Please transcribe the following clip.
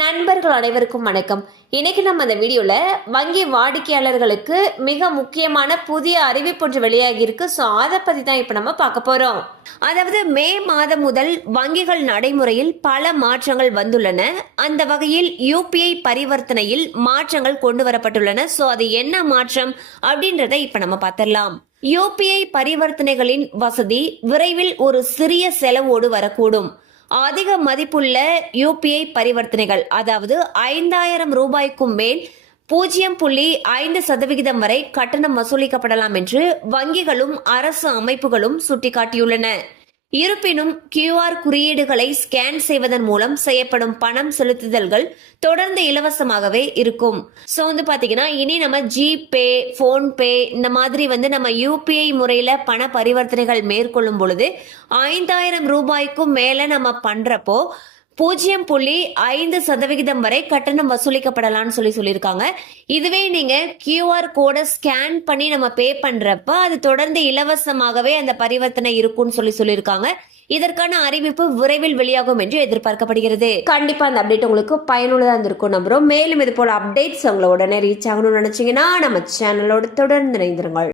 நண்பர்கள் அனைவருக்கும் வணக்கம். இன்னைக்கு நம்ம இந்த வீடியோவில் வங்கி வாடிக்கையாளர்களுக்கு மிக முக்கியமான புதிய அறிவிப்பு ஒன்று வெளியாகி இருக்கு. ஸோ அதை பற்றி தான் இப்போ நம்ம பார்க்க போகிறோம் அதாவது மே மாதம் முதல் வங்கிகள் நடைமுறையில் பல மாற்றங்கள் வந்துள்ளன. அந்த வகையில் யூபிஐ பரிவர்த்தனையில் மாற்றங்கள் கொண்டு வரப்பட்டுள்ளன. ஸோ அது என்ன மாற்றம் அப்படின்றத இப்போ நம்ம பார்த்துடலாம். யூபிஐ பரிவர்த்தனைகளின் வசதி விரைவில் ஒரு சிறிய செலவோடு வரக்கூடும். அதிக மதிப்புள்ள யூபிஐ பரிவர்த்தனைகள் அதாவது ஐந்தாயிரம் ரூபாய்க்கும் மேல் பூஜ்ஜியம் புள்ளி ஐந்து சதவிகிதம் வரை கட்டணம் வசூலிக்கப்படலாம் என்று வங்கிகளும் அரசு அமைப்புகளும் சுட்டிக்காட்டியுள்ளன. இருப்பினும் கியூஆர் குறியீடுகளை ஸ்கேன் செய்வதன் மூலம் செய்யப்படும் பணம் செலுத்துதல்கள் தொடர்ந்து இலவசமாகவே இருக்கும். ஸோ வந்து பார்த்தீங்கன்னா இனி நம்ம ஜிபே ஃபோன்பே இந்த மாதிரி வந்து நம்ம யூபிஐ முறையில் பண பரிவர்த்தனைகள் மேற்கொள்ளும் பொழுது ஐந்தாயிரம் ரூபாய்க்கும் மேலே நம்ம பண்ணுறப்போ பூஜ்ஜியம் புள்ளி ஐந்து சதவிகிதம் வரை கட்டணம் வசூலிக்கப்படலாம்னு சொல்லி சொல்லியிருக்காங்க. இதுவே நீங்க கியூஆர் கோடை ஸ்கேன் பண்ணி நம்ம பே பண்றப்ப அது தொடர்ந்து இலவசமாகவே அந்த பரிவர்த்தனை இருக்கும்னு சொல்லி சொல்லியிருக்காங்க. இதற்கான அறிவிப்பு விரைவில் வெளியாகும் என்று எதிர்பார்க்கப்படுகிறது. கண்டிப்பா அந்த அப்டேட் உங்களுக்கு பயனுள்ளதா இருந்திருக்கும் நம்புறோம். மேலும் இது போல அப்டேட்ஸ் உங்களை உடனே ரீச் ஆகணும்னு நினைச்சீங்கன்னா நம்ம சேனலோடு தொடர்ந்து இணைந்திருங்கள்.